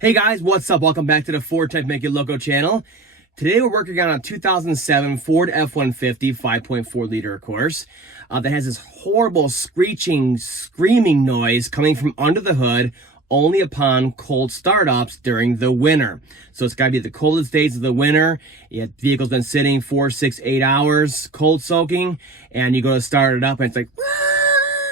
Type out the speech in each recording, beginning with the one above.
Hey guys, what's up? Welcome back to the FordTechMakuloco channel. Today we're working on a 2007 Ford F-150 5.4 liter, of course, that has this horrible screeching, screaming noise coming from under the hood only upon cold startups during the winter. So it's got to be the coldest days of the winter. The vehicle's been sitting 4, 6, 8 hours cold soaking, and you go to start it up and it's like,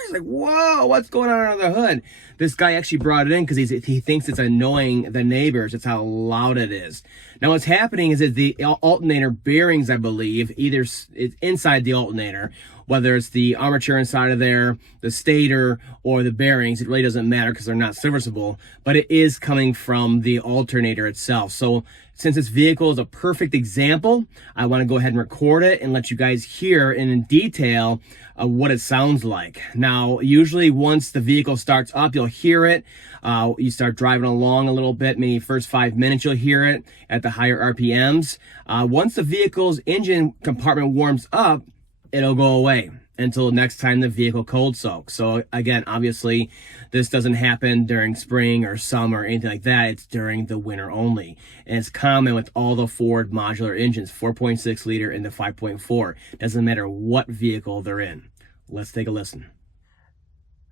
it's like, whoa, what's going on under the hood? This guy actually brought it in because he thinks it's annoying the neighbors. It's how loud it is. Now what's happening is that the alternator bearings, I believe, either it's inside the alternator, whether it's the armature inside of there, the stator, or the bearings, it really doesn't matter because they're not serviceable, but it is coming from the alternator itself. So since this vehicle is a perfect example, I want to go ahead and record it and let you guys hear in detail what it sounds like. Now, usually once the vehicle starts up, you'll hear it. You start driving along a little bit, maybe first 5 minutes you'll hear it at the higher RPMs. Once the vehicle's engine compartment warms up, it'll go away until next time the vehicle cold soaks. So again, obviously this doesn't happen during spring or summer or anything like that. It's during the winter only. And it's common with all the Ford modular engines, 4.6 liter and the 5.4. Doesn't matter what vehicle they're in. Let's take a listen.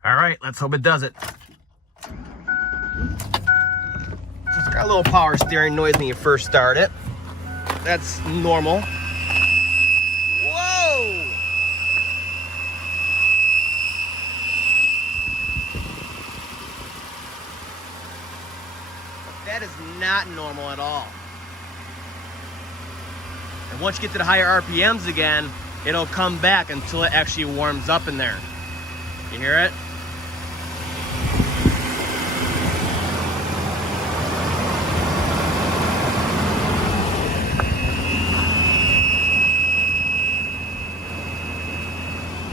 All right, let's hope it does it. It's got a little power steering noise when you first start it. That's normal. That is not normal at all. And once you get to the higher RPMs again, it'll come back until it actually warms up in there. You hear it?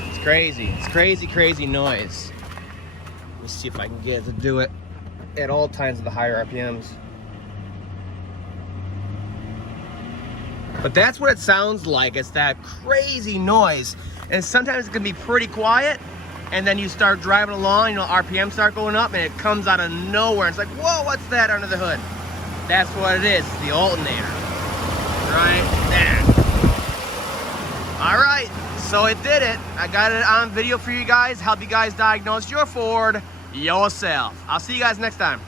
It's crazy. It's crazy, crazy noise. Let me see if I can get it to do it at all times of the higher RPMs. But that's what it sounds like. It's that crazy noise. And sometimes it can be pretty quiet, and then you start driving along, you know, RPMs start going up, and it comes out of nowhere. It's like, whoa, what's that under the hood? That's what it is, the alternator. Right there. All right, so it did it. I got it on video for you guys, help you guys diagnose your Ford yourself. I'll see you guys next time.